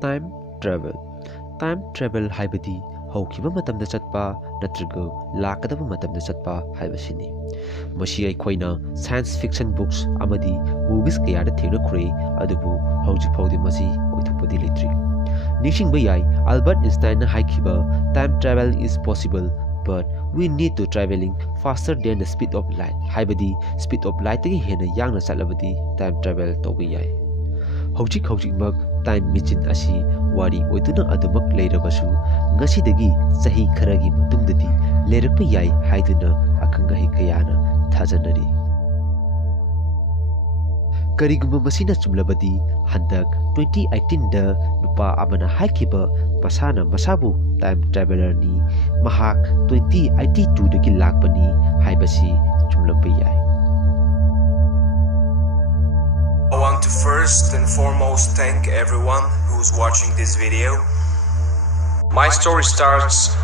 Time travel. Time travel haibadi haukiba matamda chatpa natriga lakadaba matamda chatpa haibasini. Mashi aikoina science fiction books amadi movies kayada thengrakhure adubu hauji phawdi masi oithokpadi letri. Nishingba yai Albert Einstein na haikiba time travel is possible, but we need to traveling faster than the speed of light. Haibadi speed of light tagi hena yangna chatlabadi time travel tawba yai. Hojik time machine asi wari oiduna adumak leirabasu ngasidagi sahi kharagi matungdadi leirakpa yai haiduna akangahi kayana thajanari. Karigumba masina chumlabadi handak 2018 da nupa amana haikiba masana masabu time traveler ni mahak 2082 dagi lakpani haibasi chumlamba yai. I want to first and foremost thank everyone who's watching this video. My story starts,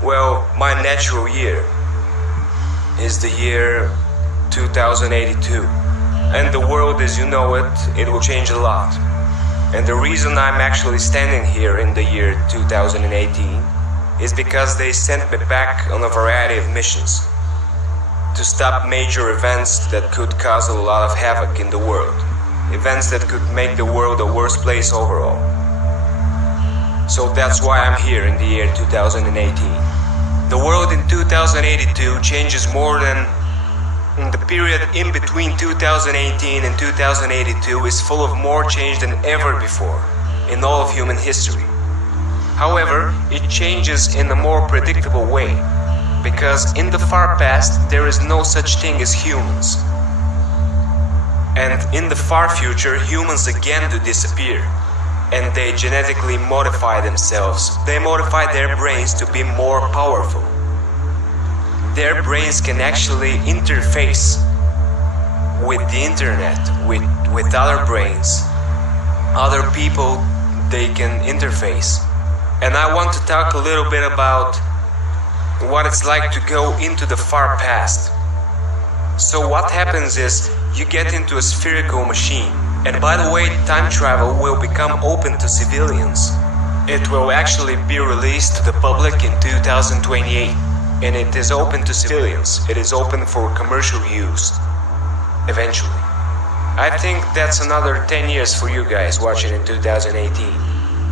well, my natural year is the year 2082. And the world as you know it will change a lot. And the reason I'm actually standing here in the year 2018 is because they sent me back on a variety of missions to stop major events that could cause a lot of havoc in the world. Events that could make the world a worse place overall. So that's why I'm here in the year 2018. The world in 2082 changes more than the period in between 2018 and 2082 is full of more change than ever before in all of human history. However, it changes in a more predictable way, because in the far past there is no such thing as humans. And in the far future, humans again do disappear. And they genetically modify themselves. They modify their brains to be more powerful. Their brains can actually interface with the internet, with other brains. Other people, they can interface. And I want to talk a little bit about what it's like to go into the far past. So what happens is you get into a spherical machine. And by the way, time travel will become open to civilians. It will actually be released to the public in 2028. And it is open to civilians. It is open for commercial use. Eventually. I think that's another 10 years for you guys watching in 2018.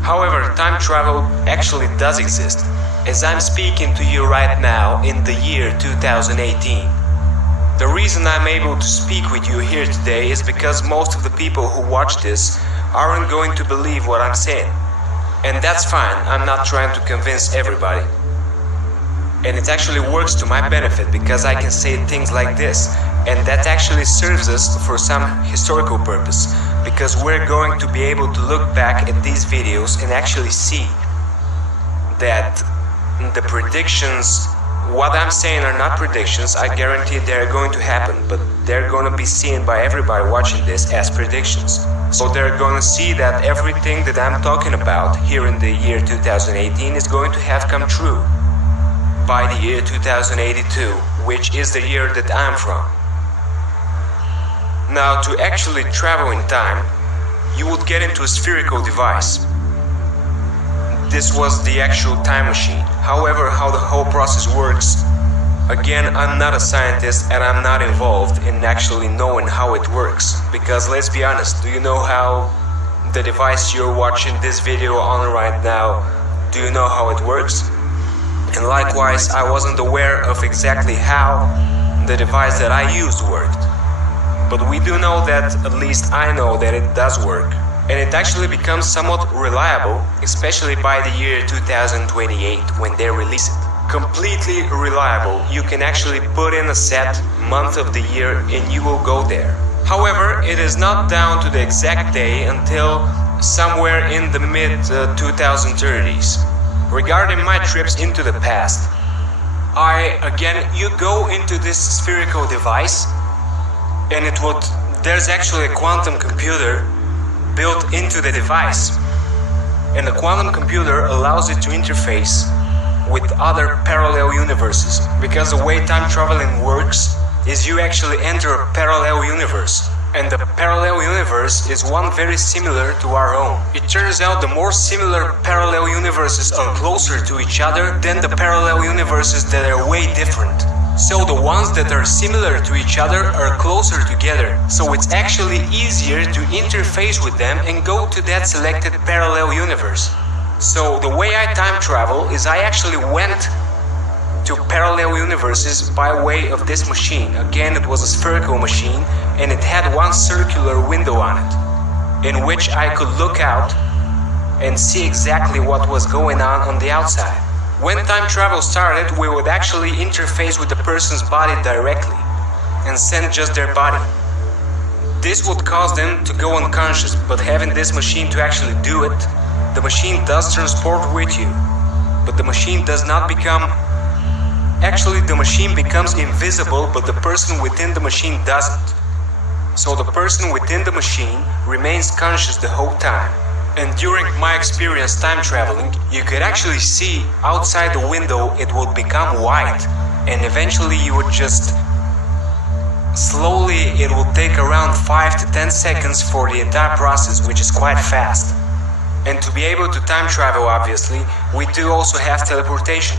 However, time travel actually does exist, as I'm speaking to you right now in the year 2018. The reason I'm able to speak with you here today is because most of the people who watch this aren't going to believe what I'm saying. And that's fine, I'm not trying to convince everybody. And it actually works to my benefit because I can say things like this. And that actually serves us for some historical purpose, because we're going to be able to look back at these videos and actually see that the predictions, what I'm saying are not predictions. I guarantee they're going to happen, but they're going to be seen by everybody watching this as predictions. So they're going to see that everything that I'm talking about here in the year 2018 is going to have come true by the year 2082, which is the year that I'm from. Now, to actually travel in time, you would get into a spherical device. This was the actual time machine. However, how the whole process works, again, I'm not a scientist and I'm not involved in actually knowing how it works. Because let's be honest, do you know how the device you're watching this video on right now, do you know how it works? And likewise, I wasn't aware of exactly how the device that I used worked. But we do know that, at least I know that it does work. And it actually becomes somewhat reliable, especially by the year 2028 when they release it. Completely reliable. You can actually put in a set month of the year and you will go there. However, it is not down to the exact day until somewhere in the mid-2030s. Regarding my trips into the past, you go into this spherical device and there's actually a quantum computer built into the device. And the quantum computer allows it to interface with other parallel universes. Because the way time traveling works is you actually enter a parallel universe. And the parallel universe is one very similar to our own. It turns out the more similar parallel universes are closer to each other than the parallel universes that are way different. So the ones that are similar to each other are closer together, so it's actually easier to interface with them and go to that selected parallel universe. So the way I time travel is I actually went to parallel universes by way of this machine. Again, it was a spherical machine and it had one circular window on it, in which I could look out and see exactly what was going on the outside. When time travel started, we would actually interface with the person's body directly and send just their body. This would cause them to go unconscious, but having this machine to actually do it, the machine does transport with you, but the machine does not become... Actually, the machine becomes invisible, but the person within the machine doesn't. So the person within the machine remains conscious the whole time. And during my experience time traveling, you could actually see outside the window it would become white, and eventually you would just... Slowly it would take around 5 to 10 seconds for the entire process, which is quite fast. And to be able to time travel, obviously, we do also have teleportation,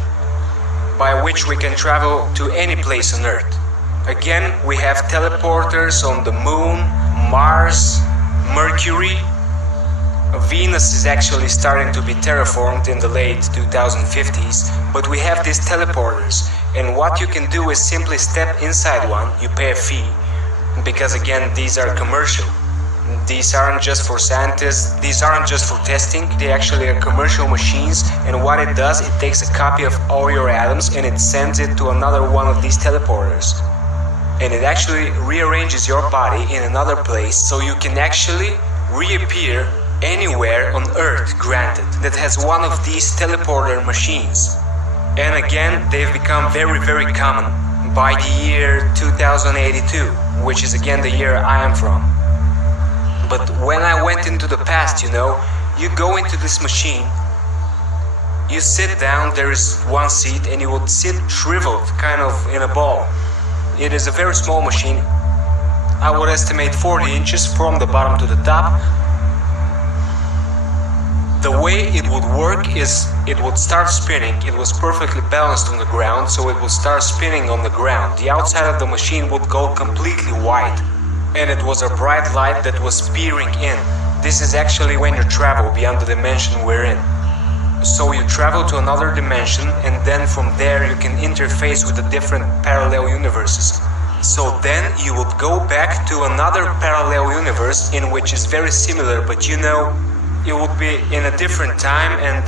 by which we can travel to any place on Earth. Again, we have teleporters on the Moon, Mars, Mercury. Venus is actually starting to be terraformed in the late 2050s, but we have these teleporters, and what you can do is simply step inside one. You pay a fee, because again, these are commercial. These aren't just for scientists, these aren't just for testing, they actually are commercial machines, and what it does, it takes a copy of all your atoms and it sends it to another one of these teleporters. And it actually rearranges your body in another place, so you can actually reappear anywhere on Earth, granted, that has one of these teleporter machines. And again, they've become very, very common by the year 2082, which is again the year I am from. But when I went into the past, you know, you go into this machine, you sit down, there is one seat, and you would sit shriveled, kind of in a ball. It is a very small machine. I would estimate 40 inches from the bottom to the top. The way it would work is it would start spinning. It was perfectly balanced on the ground, so it would start spinning on the ground. The outside of the machine would go completely white, and it was a bright light that was peering in. This is actually when you travel beyond the dimension we're in. So you travel to another dimension, and then from there you can interface with the different parallel universes. So then you would go back to another parallel universe in which is very similar, but you know, it would be in a different time and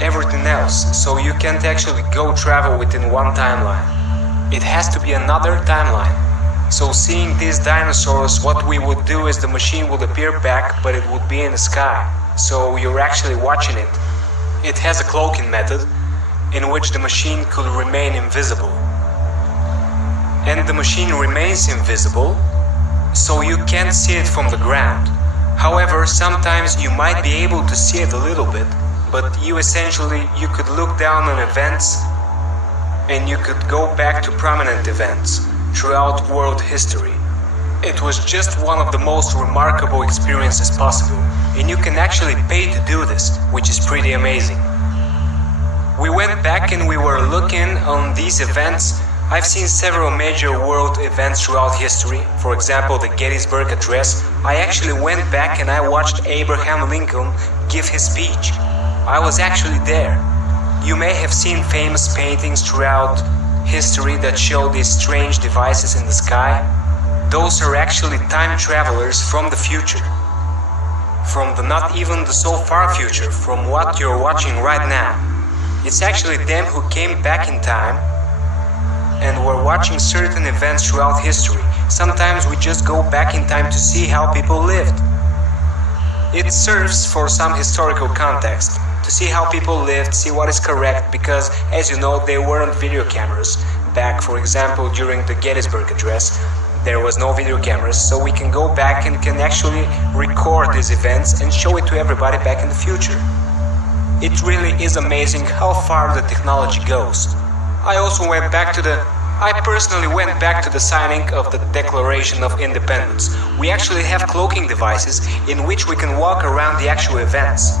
everything else. So you can't actually go travel within one timeline. It has to be another timeline. So seeing these dinosaurs, what we would do is the machine would appear back, but it would be in the sky. So you're actually watching it. It has a cloaking method in which the machine could remain invisible. And the machine remains invisible, so you can't see it from the ground. However, sometimes you might be able to see it a little bit, but you could look down on events and you could go back to prominent events throughout world history. It was just one of the most remarkable experiences possible, and you can actually pay to do this, which is pretty amazing. We went back and we were looking on these events. I've seen several major world events throughout history. For example, the Gettysburg Address. I actually went back and I watched Abraham Lincoln give his speech. I was actually there. You may have seen famous paintings throughout history that show these strange devices in the sky. Those are actually time travelers from the future. From the not even the so far future, from what you're watching right now. It's actually them who came back in time and we're watching certain events throughout history. Sometimes we just go back in time to see how people lived. It serves for some historical context, to see how people lived, see what is correct, because as you know, there weren't video cameras back, for example, during the Gettysburg Address. There was no video cameras, so we can go back and can actually record these events and show it to everybody back in the future. It really is amazing how far the technology goes. I also went back to the I personally went back to the signing of the Declaration of Independence. We actually have cloaking devices in which we can walk around the actual events.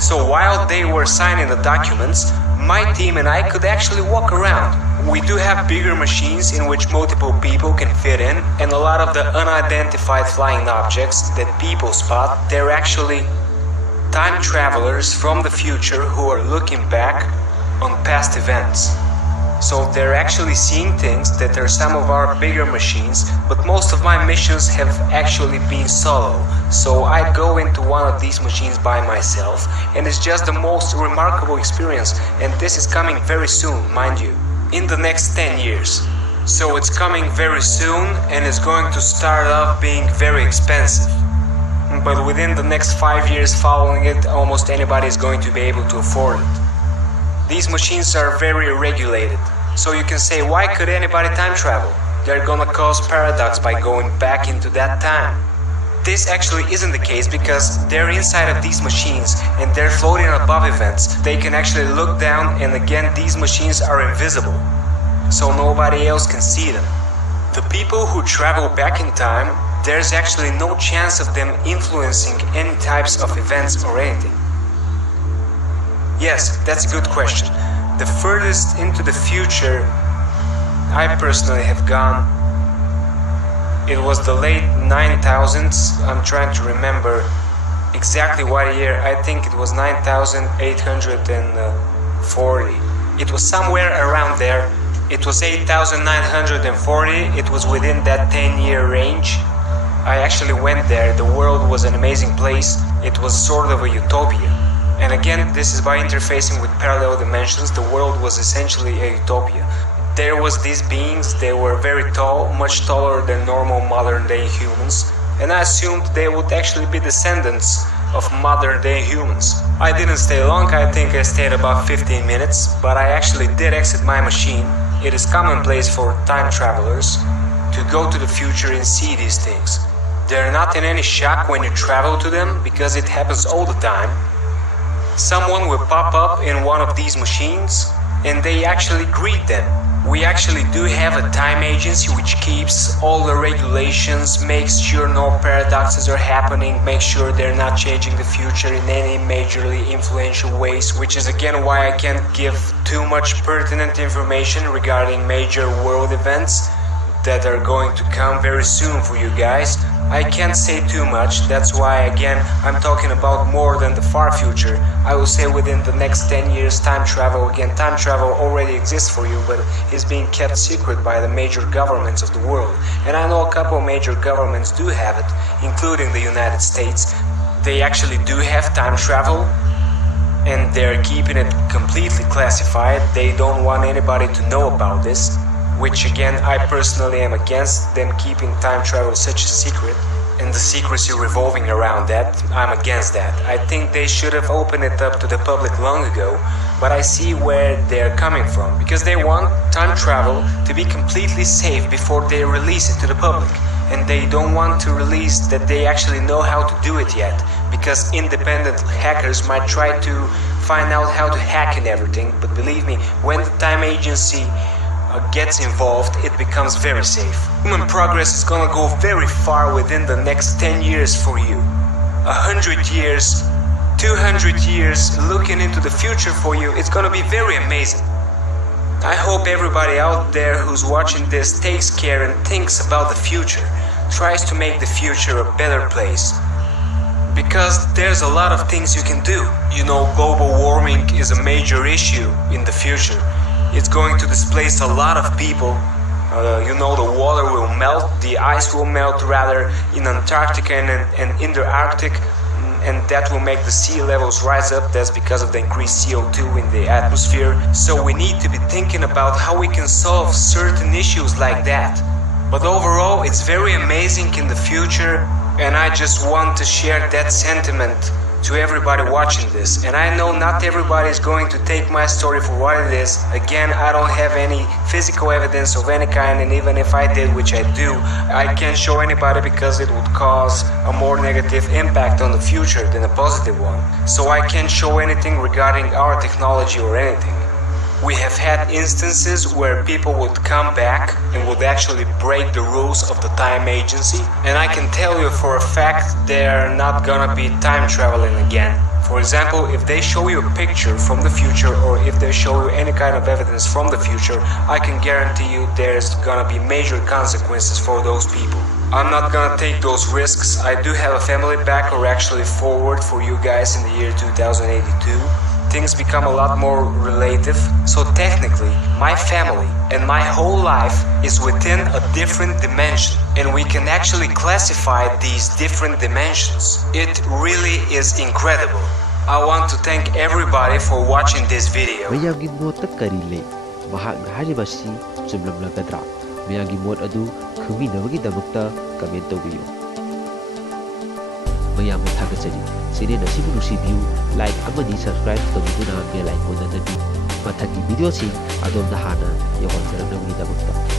So while they were signing the documents, my team and I could actually walk around. We do have bigger machines in which multiple people can fit in, and a lot of the unidentified flying objects that people spot, they're actually time travelers from the future who are looking back on past events. So they're actually seeing things that are some of our bigger machines, but most of my missions have actually been solo. So I go into one of these machines by myself, and it's just the most remarkable experience, and this is coming very soon, mind you, in the next 10 years. So it's coming very soon, and it's going to start off being very expensive. But within the next 5 years following it, almost anybody is going to be able to afford it. These machines are very regulated, so you can say, why could anybody time travel? They're gonna cause paradox by going back into that time. This actually isn't the case because they're inside of these machines and they're floating above events. They can actually look down, and again, these machines are invisible, so nobody else can see them. The people who travel back in time, there's actually no chance of them influencing any types of events or anything. Yes, that's a good question. The furthest into the future I personally have gone, it was the late 9000s. I'm trying to remember exactly what year. I think it was 9840. It was somewhere around there. It was 8940. It was within that 10-year range. I actually went there. The world was an amazing place. It was sort of a utopia. And again, this is by interfacing with parallel dimensions. The world was essentially a utopia. There was these beings, they were very tall, much taller than normal modern-day humans, and I assumed they would actually be descendants of modern-day humans. I didn't stay long, I think I stayed about 15 minutes, but I actually did exit my machine. It is commonplace for time travelers to go to the future and see these things. They're not in any shock when you travel to them, because it happens all the time. Someone will pop up in one of these machines and they actually greet them. We actually do have a time agency which keeps all the regulations, makes sure no paradoxes are happening, makes sure they're not changing the future in any majorly influential ways, which is again why I can't give too much pertinent information regarding major world events that are going to come very soon for you guys. I can't say too much, that's why again I'm talking about more than the far future. I will say within the next 10 years time travel. Again, time travel already exists for you, but is being kept secret by the major governments of the world. And I know a couple major governments do have it, including the United States. They actually do have time travel, and they're keeping it completely classified. They don't want anybody to know about this, which again I personally am against them keeping time travel such a secret, and the secrecy revolving around that. I'm against that. I think they should have opened it up to the public long ago, but I see where they're coming from, because they want time travel to be completely safe before they release it to the public, and they don't want to release that they actually know how to do it yet, because independent hackers might try to find out how to hack and everything. But believe me, when the time agency gets involved, it becomes very safe. Human progress is gonna go very far within the next 10 years for you. 100 years, 200 years, looking into the future for you, it's gonna be very amazing. I hope everybody out there who's watching this takes care and thinks about the future, tries to make the future a better place. Because there's a lot of things you can do. You know, global warming is a major issue in the future. It's going to displace a lot of people. You know, the water will melt, the ice will melt rather in Antarctica and in the Arctic, and that will make the sea levels rise up. That's because of the increased CO2 in the atmosphere. So we need to be thinking about how we can solve certain issues like that. But overall, it's very amazing in the future, and I just want to share that sentiment to everybody watching this. And I know not everybody is going to take my story for what it is. Again, I don't have any physical evidence of any kind, and even if I did, which I do, I can't show anybody because it would cause a more negative impact on the future than a positive one. So I can't show anything regarding our technology or anything. We have had instances where people would come back and would actually break the rules of the time agency, and I can tell you for a fact they're not gonna be time traveling again. For example, if they show you a picture from the future, or if they show you any kind of evidence from the future, I can guarantee you there's gonna be major consequences for those people. I'm not gonna take those risks. I do have a family back or actually forward for you guys in the year 2082. Things become a lot more relative, so technically my family and my whole life is within a different dimension, and we can actually classify these different dimensions. It really is incredible. I want to thank everybody for watching this video. ꯃꯌꯥꯝꯒꯤ ꯃꯣꯠꯇ ꯀꯔꯤ ꯂꯩ? ꯃꯍꯥꯛꯅ ꯍꯥꯏꯔꯤꯕꯁꯤ ꯆꯨꯝꯂꯝꯂꯒꯗ꯭ꯔꯥ? ꯃꯌꯥꯝꯒꯤ ꯃꯣꯠ ꯑꯗꯨ ꯈꯪꯃꯤꯟꯅꯕꯒꯤꯗꯃꯛꯇ comment ꯇꯧꯕꯤꯌꯨ꯫ ꯃꯌꯥꯝꯅ ꯊꯥꯒꯠꯆꯔꯤ꯫ ꯆꯦꯅꯦꯜ ꯑꯁꯤꯕꯨ ꯅꯨꯡꯁꯤꯕꯤꯌꯨ, ꯂꯥꯏꯛ ꯑꯃꯗꯤ ꯁꯕꯁꯀ꯭ꯔꯥꯏꯕ ꯇꯧꯕꯤꯗꯨꯅ ꯕꯦꯜ ꯑꯥꯏꯀꯣꯟ ꯅꯝꯕꯤꯌꯨ꯫ ꯃꯊꯪꯒꯤ ꯚꯤꯗꯤꯑꯣꯁꯤꯡ ꯑꯗꯣꯝꯗ ꯍꯥꯟꯅ ꯌꯧꯍꯟꯖꯔꯛꯅꯕꯒꯤꯗꯃꯛꯇ꯫